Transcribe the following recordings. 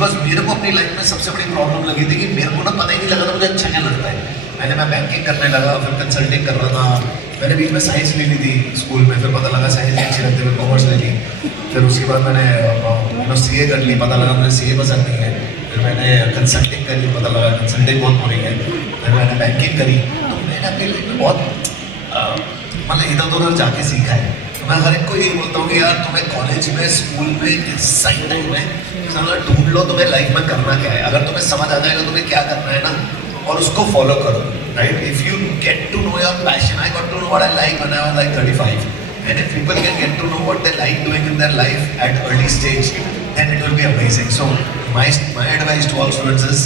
बिकॉज मेरे को अपनी लाइफ में सबसे बड़ी प्रॉब्लम लगी थी कि मेरे को ना पता ही नहीं लगा था मुझे अच्छा क्या लगता है। पहले मैं बैंकिंग करने लगा, फिर कंसल्टिंग कर रहा था, मैंने बीच में साइंस ले ली थी स्कूल में, फिर पता लगा साइंस भी अच्छी लगती है, कॉमर्स ले ली। फिर उसके बाद मैंने CA कर ली, पता लगा मुझे CA पसंद नहीं है। फिर मैंने कंसल्टिंग करी, पता लगा कंसल्टिंग बहुत बोरिंग है। फिर मैंने बैंकिंग करी। तो मैंने अपनी लाइफ में बहुत मतलब इधर उधर जाके सीखा है। तो मैं हर एक को यही बोलता हूँ कि यार तुम्हें कॉलेज में, स्कूल में सही टाइम है, मतलब ढूंढ लो तुम्हें लाइफ में करना क्या है। अगर तुम्हें समझ आ जाएगा तुम्हें क्या करना है ना, और उसको फॉलो करो, right. If you get to know your passion, I got to know what I like when I was like 35, and if people can get to know what they like doing in their life at early stage, then it will be amazing. So my advice to all students is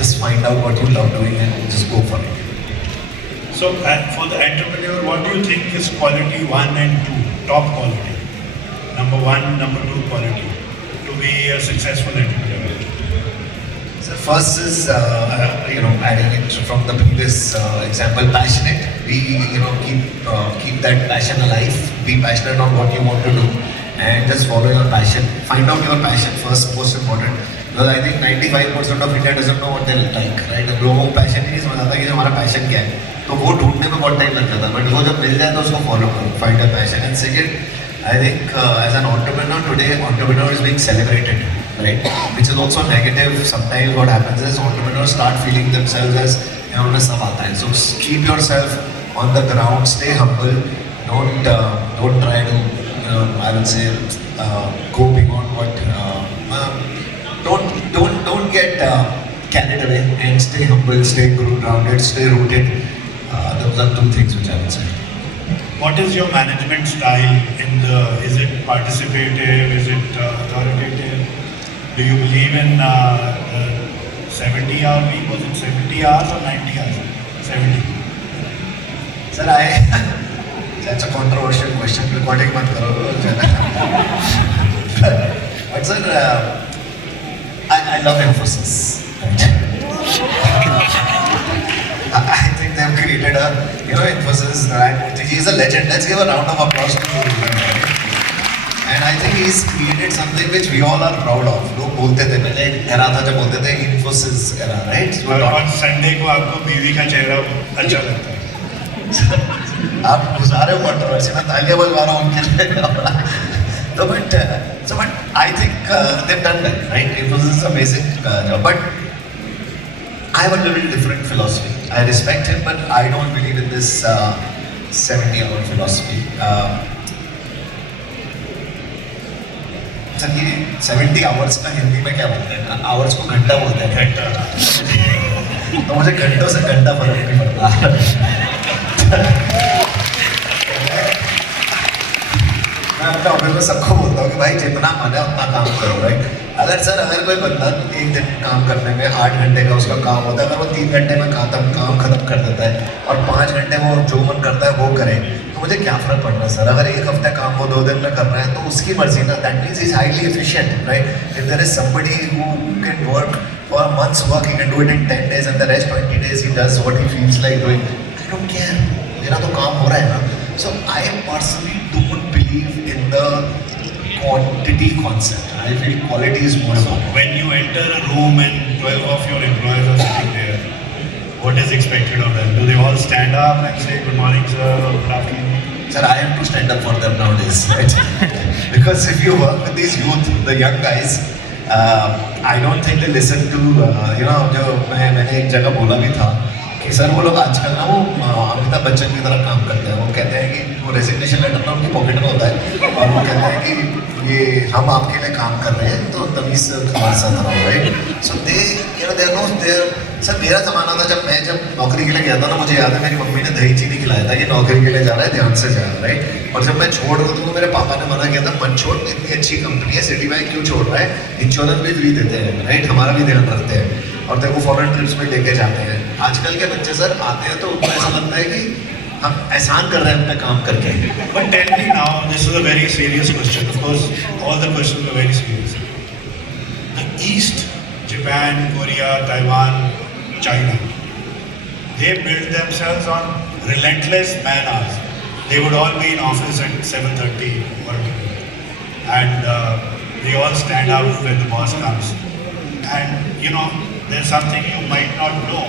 just find out what you love doing and just go for it. So for the entrepreneur, what do you think is quality 1 and 2, top quality? Number 1, number 2 quality to be a successful entrepreneur. So first is adding it from the previous example, passionate. Be keep that passion alive. Be passionate on what you want to do, and just follow your passion. Find out your passion first, most important. Because I think 95% of India doesn't know what they like, right? लोगों को passion ही नहीं समझ आता कि हमारा passion क्या है, तो वो ढूंढने में बहुत टाइम लग जाता है। बट वो जब मिल जाए तो उसको फॉलो करो, find your passion. And second, I think as an entrepreneur today, entrepreneur is being celebrated, right? Which is also negative. Sometimes what happens is entrepreneurs start feeling themselves as उन्हें सब आता है. So keep yourself on the ground, stay humble. Don't try to I would say go beyond what. Don't get carried away, and stay humble, stay grounded, stay rooted. Those are 2 things which I would say. What is your management style is it participative, is it authoritative? Do you believe in 70-hour week? Was it 70 hours or 90 hours? 70. Sir, that's a controversial question. Recording mat karo. But sir, I love emphasis. I think they have created a emphasis. He is a legend. Let's give a round of applause to him. And I think he's created something which we all are proud of. लोग बोलते थे पहले era था जब बोलते थे Infosys era, right? और संडे को आपको बीवी का चेहरा अच्छा लगता है। आप गुजारे हो कंट्रोवर्सी में, तालियां बजवा रहा हूँ उनके लिए। तो but I think they've done that, right? Infosys is amazing job, but I have a little different philosophy. I respect him, but I don't believe in this 70-hour philosophy. Sir ये 70 आवर्स का हिंदी में क्या बोलते हैं? आवर्स को घंटा बोलते हैं। घंटा। तो मुझे घंटों से घंटा फर्क नहीं पड़ता। मैं अपने ऑफिस में सबको बोलता हूँ कि भाई जितना मन है उतना काम करो, राइट? अगर कोई बंदा एक दिन काम करने में 8 घंटे का उसका काम होता है, अगर वो 3 घंटे में काम खत्म कर देता है और 5 घंटे वो जो मन करता है वो करे, तो मुझे क्या फर्क पड़ रहा है सर? अगर एक हफ्ते काम वो 2 दिन में कर रहा है तो उसकी मर्जी ना, that means is highly efficient, right? If there is somebody who can work for a month's work, he can do it in 10 days and the rest 20 days he does what he feels like doing. I don't care, मेरा तो काम हो रहा है ना. So I personally don't believe in the quantity concept. I feel quality is more important. When you enter a room and 12 of your employees are sitting there, what is expected of them? Do they all stand up and say good morning sir or good afternoon? Sir, I have to stand up for them nowadays, right? Because if you work with these youth, the young guys, I don't think they listen to, जो मैंने एक जगह बोला भी था कि सर वो लोग आजकल ना वो अमिताभ बच्चन की तरह काम करते हैं. वो कहते हैं कि वो रेजिग्नेशन लेटर ना उनकी पॉकेट में होता है और वो कहते हैं कि ये हम आपके लिए काम कर रहे हैं तो तमीज से हमारे साथ रहो, राइट? सो दे सर मेरा ज़माना था जब नौकरी के लिए गया था ना, मुझे याद है मेरी मम्मी ने दही चीनी खिलाया था कि नौकरी के लिए जा रहा है ध्यान से जा रहा है, राइट? और जब मैं छोड़ रहा था तो मेरे पापा ने मना किया था मत छोड़, इतनी अच्छी कंपनी है सिटी बैंक क्यों छोड़ रहा है, इंश्योरेंस भी फ्री देते हैं, राइट? हमारा भी ध्यान रखते हैं और देखो फॉरेन ट्रिप्स में लेके जाते हैं. आजकल के बच्चे सर आते हैं तो उनको ऐसा लगता है कि हम एहसान कर रहे हैं अपने काम करके. But tell me now, this is a very serious question. Of course, all the questions are very serious. The East, Japan, Korea, Taiwan, China, they built themselves on relentless man hours. They would all be in office at 7:30 working, and they all stand out when the boss comes. you know, there's something you might not know.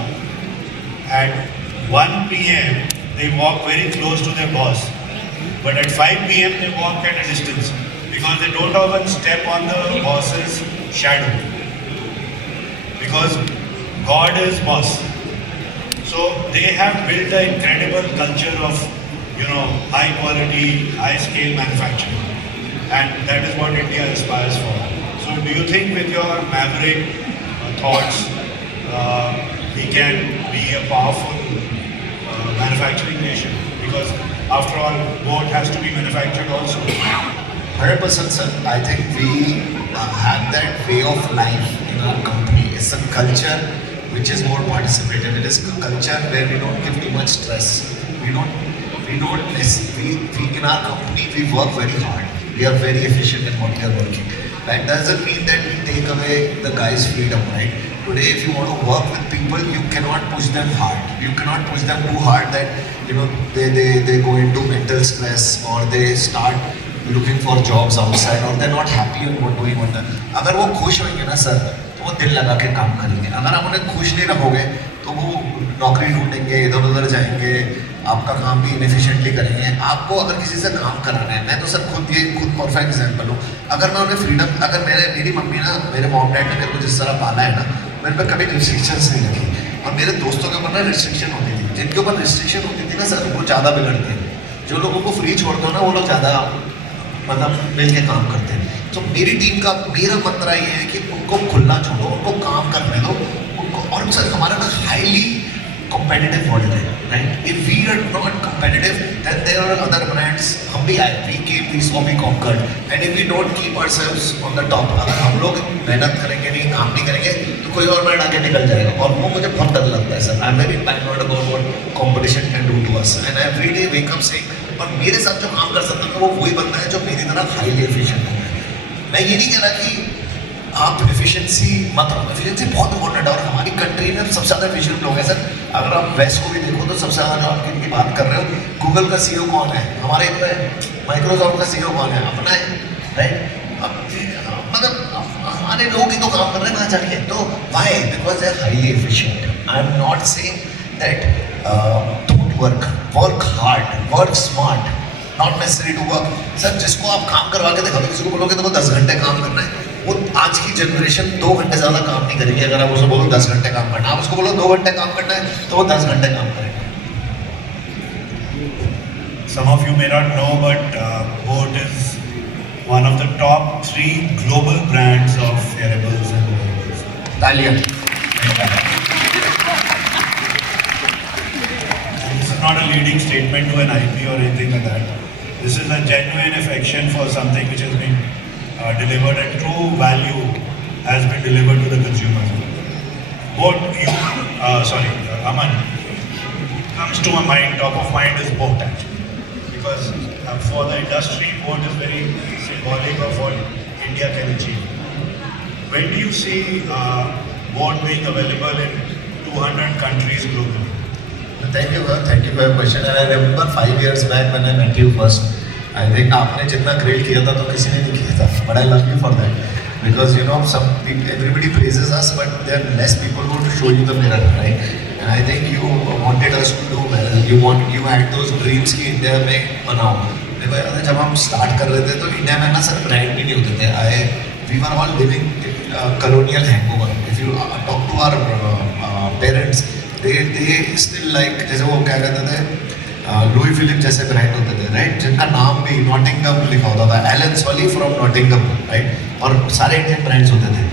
At 1 p.m., they walk very close to their boss. But at 5 p.m., they walk at a distance because they don't even step on the boss's shadow. Because God is boss. So they have built an incredible culture of, you know, high quality, high scale manufacturing. And that is what India aspires for. So do you think with your maverick thoughts, we can be a powerful manufacturing nation? Because after all, boat has to be manufactured also. 100%, sir. I think we have that way of life in our company. It's a culture which is more participative. It is a culture where we don't give too much stress. We in our company we work very hard. We are very efficient in what we are working. That doesn't mean that we take away the guy's freedom, right? Today, if you want to work with people, you cannot push them hard. You cannot push them too hard that they go into mental stress or they start looking for jobs outside or they're not happy in what doing what. अगर वो खुश होंगे ना सर, तो वो दिल लगा के काम करेंगे. अगर आप उन्हें खुश नहीं रखोगे, तो वो नौकरी ढूंढेंगे, इधर उधर जाएंगे, आपका काम भी इनएफिशिएंटली करेंगे. आपको अगर किसी से काम कराना है, मैं तो सर खुद परफेक्ट एग्जांपल हूँ. अगर मैं उन्हें फ्रीडम, अगर मेरी मम्मी ना, मेरे मॉम डैड ने मेरे को जिस तरह पाला है ना, मेरे पे कभी रिस्ट्रिक्शंस नहीं रखी. और मेरे दोस्तों के ऊपर ना रिस्ट्रिक्शन होती थी. जिनके ऊपर रिस्ट्रिक्शन होती थी ना सर, वो ज़्यादा बिगड़ते हैं. जो लोगों को फ्री छोड़ते हो ना, वो लोग ज़्यादा मतलब मिल के काम करते हैं. तो मेरी टीम का मेरा मंत्र ये है कि उनको खुला छोड़ो, उनको काम करने दो उनको. और सर हमारा ना हाईली competitive मॉडल है, right? If we are not competitive, then there are other brands. हम भी आए, we came, we saw, we conquered. And if we don't keep ourselves on the top, अगर हम लोग मेहनत करेंगे नहीं, काम नहीं करेंगे, तो कोई और ब्रांड आगे निकल जाएगा. और वो मुझे बहुत डर लगता है sir. I'm very paranoid about what competition can do to us. And every day wake up saying, और मेरे साथ जो काम कर सकता है वो वही बंदा है जो मेरी तरह हाईली एफिशिएंट है. मैं ये नहीं कह रहा कि आप एफिशिएंसी मत रखो. एफिशिएंसी बहुत इंपॉर्टेंट है और हमारी कंट्री में सबसे ज़्यादा एफिशिएंट लोग हैं सर. अगर आप वेस्ट को भी देखो तो सबसे ज़्यादा जो आप किनकी बात कर रहे हो, गूगल का सीईओ कौन है, हमारे इधर है. माइक्रोसॉफ्ट का सीईओ कौन है, अपना है, राइट. मतलब हमारे लोग ही तो काम कर रहे हैं ना जाके. तो why? Because they are highly efficient. I am not saying that don't work hard, work smart, not necessary to work. Sir जिसको आप काम करवा के देखो, तो किसी को बोलोगे तो वो 10 घंटे काम करना है, वो आज की जनरेशन 2 घंटे ज़्यादा काम नहीं करेगी. अगर आप उसको बोलो 10 घंटे काम करना, आप उसको बोलो 2 घंटे काम करना है, तो वो 10 घंटे काम करेगा. Some of you may not know, but Boat is one of the top 3 global brands of wearables and wearables. तालियां. And this is not a leading statement to an IP or anything like that. This is a genuine affection for something which has been delivered, and true value has been delivered to the consumers. Boat, Aman, comes to my mind, top of mind is Boat actually. Because for the industry, Boat is very symbolic of what India can achieve. When do you see Boat being available in 200 countries globally? Thank you for your question. And I remember 5 years back when I met you first. I think आपने जितना ग्रेट किया था तो किसी ने नहीं किया था. But I love you for that. Because everybody praises us, but there are less people who show you the mirror, right? And I think you wanted us to do well. You had those dreams कि इंडिया में बनाओ. देखो यार, जब हम स्टार्ट कर रहे थे तो इंडिया में ना सर ब्रांड भी नहीं होते थे. We were all living colonial hangover. If you talk to our parents, they still like, जैसे वो क्या कहते थे, लुई फिलिप जैसे ब्रांड होते थे, राइट, जिनका नाम भी नॉटिंगम लिखा होता था, Allen Solly from Nottingham, right. और सारे इंडियन ब्रांड्स होते थे.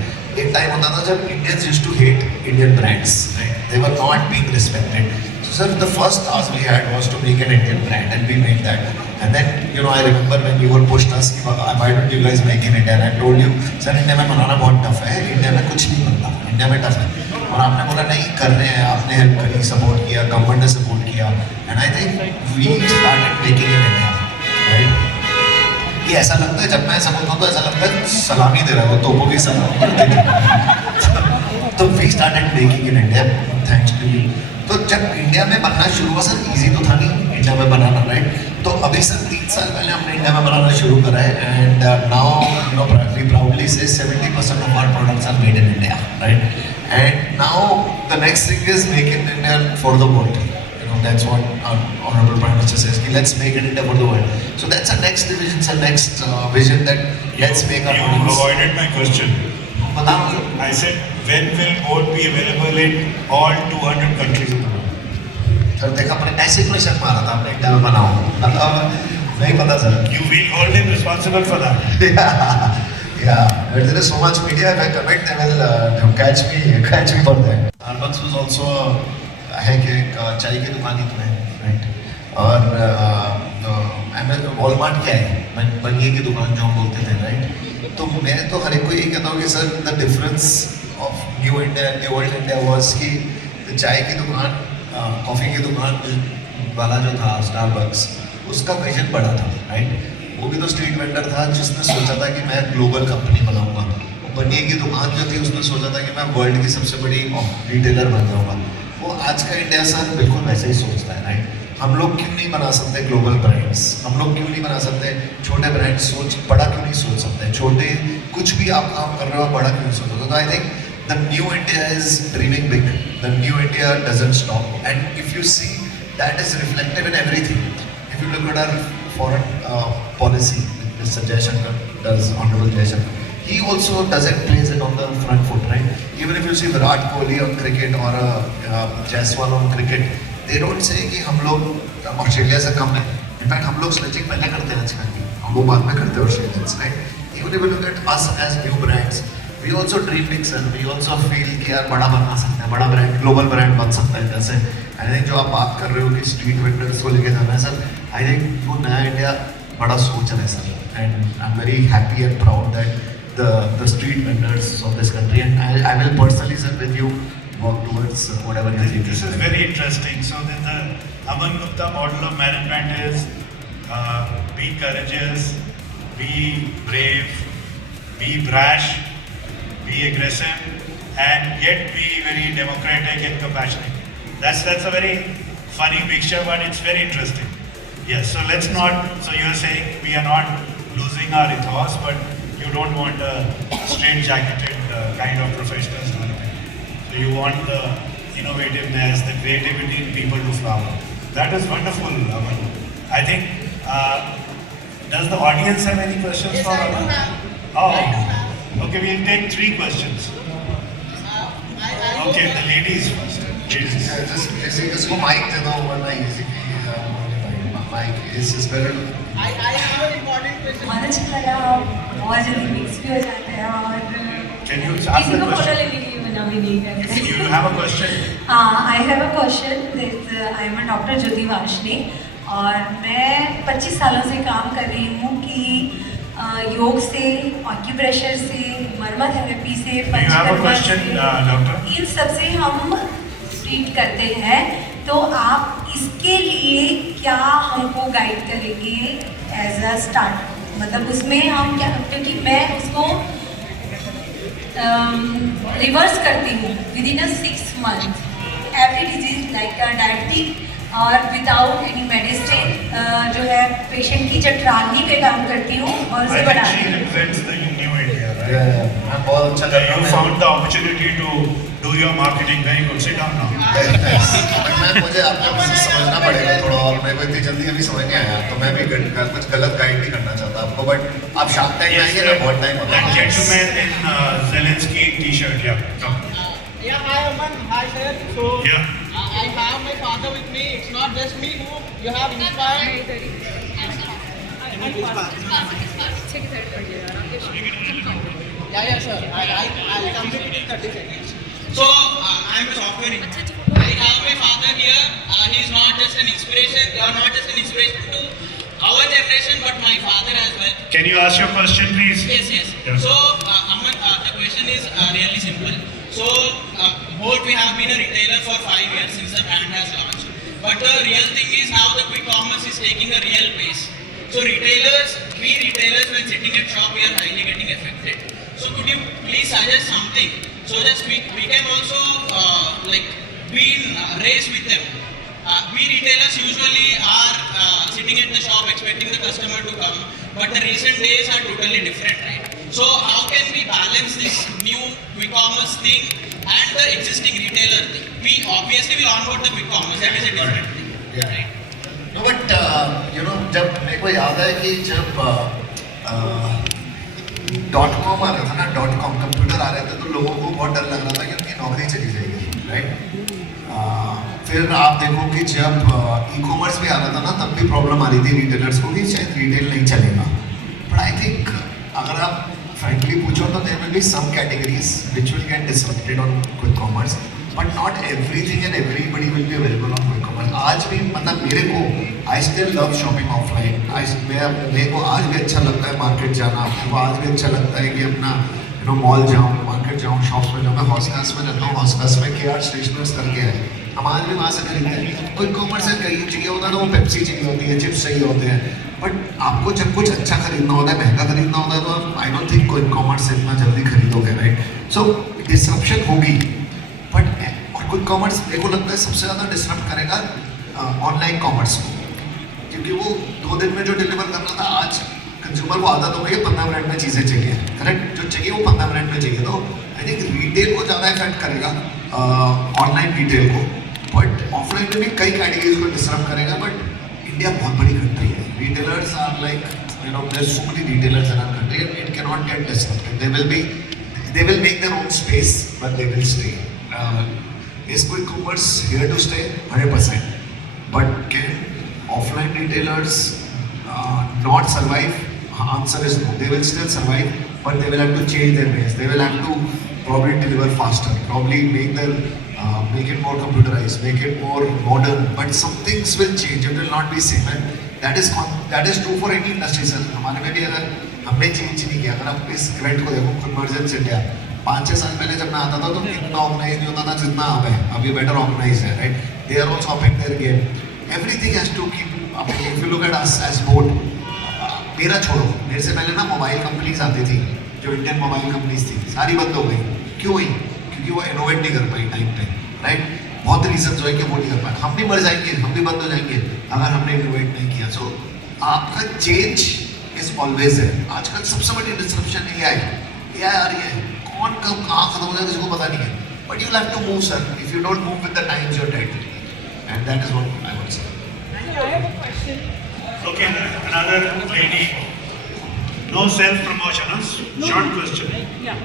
एक टाइम होता था जब Indians used to hate Indian brands, right. They were not being respected. So sir, the first task we had was to make an Indian brand, and we made that. And then I remember when you were pushed us, why don't you guys make in India? And I told you, sir, India में बनाना बहुत टफ है, इंडिया में कुछ नहीं बनता, इंडिया में टफ है. और आपने बोला नहीं कर रहे हैं, आपने हेल्प करी, सपोर्ट किया, गवर्नमेंट ने सपोर्ट किया. And I think we started making in India, right. ये ऐसा लगता है, जब मैं ऐसा बोलता हूँ तो ऐसा लगता है सलामी दे रहा है, वो तोपों की सलामी. तो we started making in India, thanks to you. तो जब इंडिया में बनना शुरू हुआ सर, इजी तो था नहीं. इंडिया में बनाना, राइट? तो अभी सर 3 साल पहले हमने इंडिया में बनाना शुरू करा है and now you know proudly say 70% of our products are made in India, right? And now the next thing is make in India for the world. You know, that's what our honorable prime minister says. Let's make it India for the world. So that's our next division, our next vision that let's make our You products. avoided my question. बताओ sir. I said, when will boat be available in all 200 countries of the world? Sir देखा आपने ऐसे क्वेश्चन मारा था, आपने इंडिया में बनाओ, मतलब नहीं पता sir. You will hold him responsible for that. Yeah, but there is so much media. If I commit, they will catch me for that. Starbucks was also है कि एक चाय की दुकान ही तो है, राइट? और वॉलमार्ट क्या है, बनिए की दुकान जो हम बोलते थे, राइट? तो मैं तो हर एक को यही कहता हूँ कि sir the difference of new India and the old India was कि चाय की दुकान, कॉफ़ी की दुकान वाला जो था स्टारबक्स, उसका विजन बड़ा था, राइट? वो भी तो स्ट्रीट वेंडर था जिसने सोचा था कि मैं ग्लोबल कंपनी बनाऊंगा. बनिए की दुकान जो थी उसने सोचा था कि मैं वर्ल्ड की सबसे बड़ी रिटेलर बन जाऊंगा. वो आज का इंडिया सर बिल्कुल वैसे ही सोचता है, राइट? हम लोग क्यों नहीं बना सकते ग्लोबल ब्रांड्स? हम लोग क्यों नहीं बना सकते छोटे ब्रांड? बड़ा क्यों नहीं सोच सकते? छोटे कुछ भी आप काम कर रहे हो, बड़ा क्यों नहीं सोच सकते? तो I think the new India is dreaming big. The new India doesn't stop and if you see that is reflected in everything. If you look at our foreign policy, Mr. Jaishankar does, Honorable Jaishankar, he also doesn't place it on the front foot, right? Even if you see Virat Kohli on cricket or Jaiswal on cricket, they don't say कि हम लोग ऑस्ट्रेलिया से कम है. इनफैक्ट हम लोग स्लेजिंग पहले करते हैं आजकल की, हम वो बाद में करते हैं Australians, right? Even if you look at us as new brands, we also dream big sir. We also feel कि यार बड़ा बना सकते हैं, बड़ा ब्रांड, ग्लोबल ब्रांड बन सकता है. जैसे आई थिंक जो आप बात कर रहे हो कि स्ट्रीट वेंडर्स को लेके जाना है सर, आई थिंक वो नया इंडिया बड़ा सोच रहा है sir. And I am very happy and proud that the street vendors of this country, and I will personally sir with you work towards whatever you think. This is very interesting. So then the Aman Gupta model of management is be courageous, be brave, be brash, be aggressive, and yet be very democratic and compassionate. That's a very funny mixture, but it's very interesting. Yes. So let's not. So you're saying we are not losing our ethos, but you don't want a straight-jacketed kind of professionals doing it. So you want the innovativeness, the creativity in people to flower. That is wonderful, Aman. I think, does the audience have any questions for Aman? Oh, okay, we'll take 3 questions. Okay, the ladies first. Ladies. Just इसको mic दे दो वरना easy mic is better. I have an important question. बहुत अच्छा लगा, बहुत जल्दी मिक्स भी हो जाता है और Can you ask किसी the को फोटो question? लेने के लिए मना भी नहीं करते. You have a question? हाँ, I have a question. I am a Dr. Jyoti Varshney और मैं 25 सालों से काम कर रही हूँ कि योग से, ऑक्यूप्रेशर से, मर्मा थेरेपी से, Do you have a question, doctor? इन सब से हम ट्रीट करते हैं. तो आप इसके लिए क्या हमको गाइड करेंगे एज अ स्टार्ट? मतलब उसमें हम क्या, क्योंकि मैं उसको रिवर्स करती हूँ with in 6 month every disease like diabetic और विदाउट एनी मेडिसिन जो है पेशेंट की जठराग्नि पे काम करती हूँ और उसे I think बढ़ाती she हूँ. represents the new India, right? मैं बहुत अच्छा कर रहा You हूँ. found the opportunity to do your marketing. Very good. Sit down now. मैं मुझे आपका मैसेज समझना पड़ेगा थोड़ा, और मेरे को इतनी जल्दी अभी समझ नहीं आया, तो मैं भी कुछ गलत गाइड नहीं करना चाहता आपको, बट आप शार्क टैंक आएंगे ना, बहुत टाइम होता That है. gentleman in Zelensky t-shirt. Yeah. Come. Yeah, hi Aman, hi sir. So Yeah. I have my father with me. It's not just me who you have inspired. Yeah, sir. I'll complete it in 30 seconds. So I'm a software engineer. I have my father here. He's not just an inspiration. You are not just an inspiration to our generation, but my father as well. Can you ask your question, please? Yes. Yeah. So, Aman, the question is really simple. So, Bolt, we have been a retailer for 5 years since the brand has launched. But the real thing is now the quick commerce is taking a real pace. So, we retailers, when sitting at shop, we are highly getting affected. So, could you please suggest something so that we can also be in race with them? we retailers usually are sitting at the shop expecting the customer to come, but the recent days are totally different, right? So how can we balance this new quick commerce thing and the existing retailer thing? We obviously will onboard the quick commerce, that is a different thing, Yeah. right? No, but जब मेरे को याद है कि जब .com आ रहा था ना, .com कंप्यूटर आ रहे थे तो लोगों को बहुत डर लग रहा था कि उनकी नौकरी चली जाएगी, राइट? फिर आप देखो कि जब ई-कॉमर्स भी आ रहा था ना, तब भी प्रॉब्लम आ रही थी रिटेलर्स को कि शायद रिटेल नहीं चलेगा. बट आई थिंक अगर आप फ्रेंकली पूछो तो there will be some categories which will get disrupted on quick commerce, but not everything and everybody will be available on quick commerce. आज भी मतलब मेरे को I still love shopping offline. मेरे को आज भी अच्छा लगता है मार्केट जाना. मेरे को आज भी अच्छा लगता है कि अपना मॉल जाऊँ, मार्केट जाऊँ, शॉप्स में जाऊँ. मैं हॉस्कास में रहता हूँ, हॉस्कास में KR स्टेशनर्स करके है, हम आज भी वहाँ से खरीदते हैं. क्विक कॉमर्स से कहीं चाहिए होता है तो वो पेप्सी चाहिए होती है, चिप्स चाहिए होते हैं. बट आपको जब कुछ अच्छा खरीदना होता है, महंगा खरीदना होता है, तो आप I don't think quick commerce से इतना जल्दी खरीदोगे, राइट? सो डिसरप्शन होगी, बट और क्विक कॉमर्स मेरे को लगता है सबसे ज़्यादा डिसरप्ट करेगा ऑनलाइन कॉमर्स को, क्योंकि वो 2 दिन में जो डिलीवर करना था, आज कंज्यूमर को आदत हो गई है 15 मिनट में चीज़ें चाहिए, करेक्ट? जो चाहिए वो 15 मिनट में चाहिए. तो आई थिंक रिटेल को ज़्यादा इफेक्ट करेगा, ऑनलाइन रिटेल को, बट ऑफलाइन में भी कई कैटेगरीज को डिसरप्ट करेगा. बट इंडिया बहुत बड़ी कंट्री है. Retailers are like, there's so many retailers in our country and it cannot get disrupted. They will make their own space, but they will stay. Is quick commerce here to stay? 100%. But can offline retailers not survive? Answer is no. They will still survive, but they will have to change their ways. They will have to probably deliver faster, probably make it more computerized, make it more modern. But some things will change. It will not be same. And that is true for any industry, sir. हमारे में भी अगर हमने चेंज नहीं किया, अगर आप इस इवेंट को देखो, कन्वर्जेंस इंडिया, 5-6 साल पहले जब मैं आता था तो इतना ऑर्गेनाइज नहीं होता था जितना अब है. अभी बेटर ऑर्गेनाइज है, right? They are also upping their game. Everything has to keep up. If you look at us as boAt, मेरा छोड़ो, मेरे से पहले ना मोबाइल कंपनीज आती थी, जो इंडियन मोबाइल कंपनीज थी, सारी बंद हो गई. क्यों हुई? क्योंकि वो इनोवेट नहीं कर पाई टाइम पे, राइट? बहुत रीजन जो है कि वो नहीं कर पाए. हम भी मर जाएंगे, हम भी बंद हो जाएंगे अगर हमने इनोवेट नहीं किया. सो आपका चेंज इज ऑलवेज है. आजकल सबसे बड़ी डिस्ट्रप्शन एआई आ रही है. कौन कब कहाँ खत्म हो जाए किसी को पता नहीं है. But you have to move, sir. If you don't move with the times, you are dead. And that is what I would say. I have a question. Okay, another lady. No self-promotion, huh? Short question. Yeah.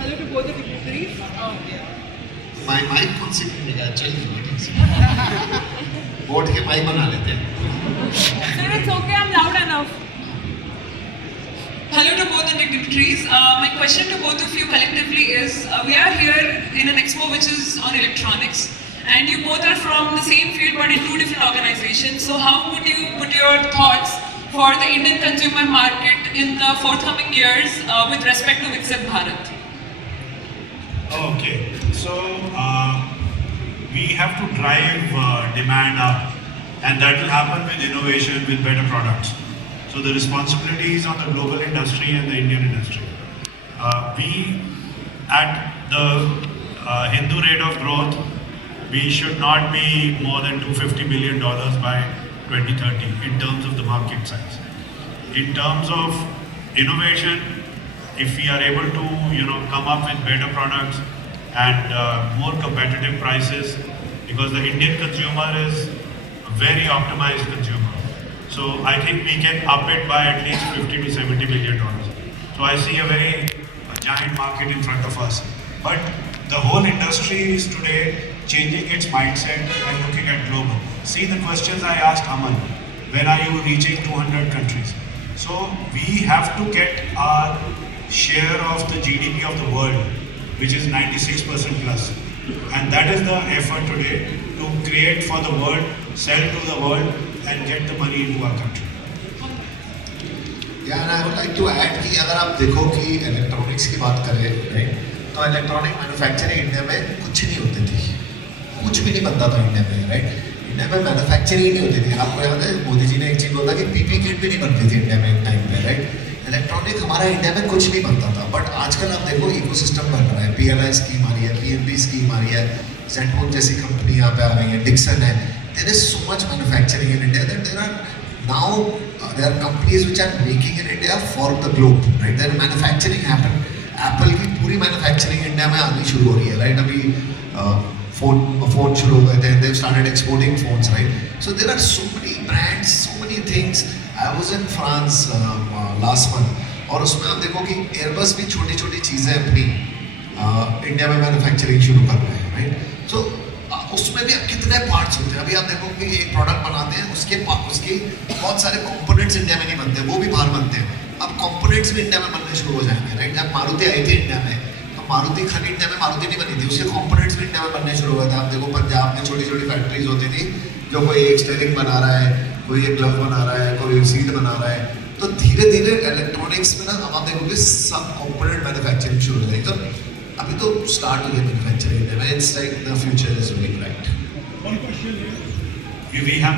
Hello to both the dignitaries. Mike कौन सी मिलेगा? चलिए बोर्ड के माइक बना लेते हैं. Sir, it's okay, I'm loud enough. Hello to both the dignitaries. My question to both of you collectively is, we are here in an expo which is on electronics, and you both are from the same field but in 2 different organizations. So how would you put your thoughts for the Indian consumer market in the forthcoming years with respect to Viksit Bharat? Okay, so we have to drive demand up, and that will happen with innovation, with better products. So the responsibility is on the global industry and the Indian industry. We, at the Hindu rate of growth, we should not be more than $250 billion by 2030 in terms of the market size. In terms of innovation, if we are able to, come up with better products and more competitive prices, because the Indian consumer is a very optimized consumer. So I think we can up it by at least $50 to $70 billion. So I see a very giant market in front of us. But the whole industry is today changing its mindset and looking at global. See the questions I asked Aman, when are you reaching 200 countries? So we have to get our share of the GDP of the world, which is 96% plus. And that is the effort today, to create for the world, sell to the world and get the money into our country. Yeah, and I would like to add कि अगर आप देखो कि इलेक्ट्रॉनिक्स की बात करें, राइट, तो electronic manufacturing India में कुछ नहीं होती थी, कुछ भी नहीं बनता था इंडिया में, राइट? इंडिया में मैन्युफैक्चरिंग ही नहीं होती थी. आपको याद है मोदी जी ने एक चीज़ बोला कि पीपी किट भी नहीं बनती थी इंडिया में एक टाइम पे, राइट? इलेक्ट्रॉनिक हमारा इंडिया में कुछ नहीं बनता था, बट आजकल आप देखो इकोसिस्टम बन रहा है, PLI स्कीम आ रही है, PNB स्कीम आ रही है, जेटहोन जैसी कंपनी यहाँ पे आ रही है, डिक्सन है. There is so much manufacturing in India that there are now there are companies which are making in India for the globe, right. There manufacturing happen. Apple की पूरी मैन्युफैक्चरिंग इंडिया में आनी शुरू हो रही है, राइट. अभी फोन शुरू हो गए थे, they started exporting phones, right? So there are so many brands, so many things. I was in France last month, और उसमें आप देखो कि Airbus भी छोटी छोटी चीज़ें अपनी इंडिया में मैन्युफैक्चरिंग शुरू कर रहे हैं, राइट. सो उसमें भी कितने पार्ट्स होते हैं. अभी आप देखो कि एक प्रोडक्ट बनाते हैं, उसके बहुत सारे कंपोनेंट्स इंडिया में नहीं बनते, वो भी बाहर बनते हैं. अब कंपोनेंट्स भी इंडिया में बनने शुरू हो जाएंगे, राइट. जब मारुति आई थी इंडिया में, मारुति खाली इंडिया में मारुति नहीं बनी थी, उसके कंपोनेंट्स भी इंडिया में बनने शुरू हुए थे. आप देखो पंजाब में छोटी छोटी फैक्ट्रीज होती थी, जो कोई एक स्टीयरिंग बना रहा है, कोई एक ग्लव बना रहा है, कोई सीट बना रहा है. तो धीरे धीरे इलेक्ट्रॉनिक्स में ना अब आप देखोगे सब कंपोनेंट मैन्युफैक्चरिंग शुरू हो जाएगी. तो अभी तो स्टार्ट हुई है मैन्युफैक्चरिंग इंडिया में. It's like the future is very bright. We have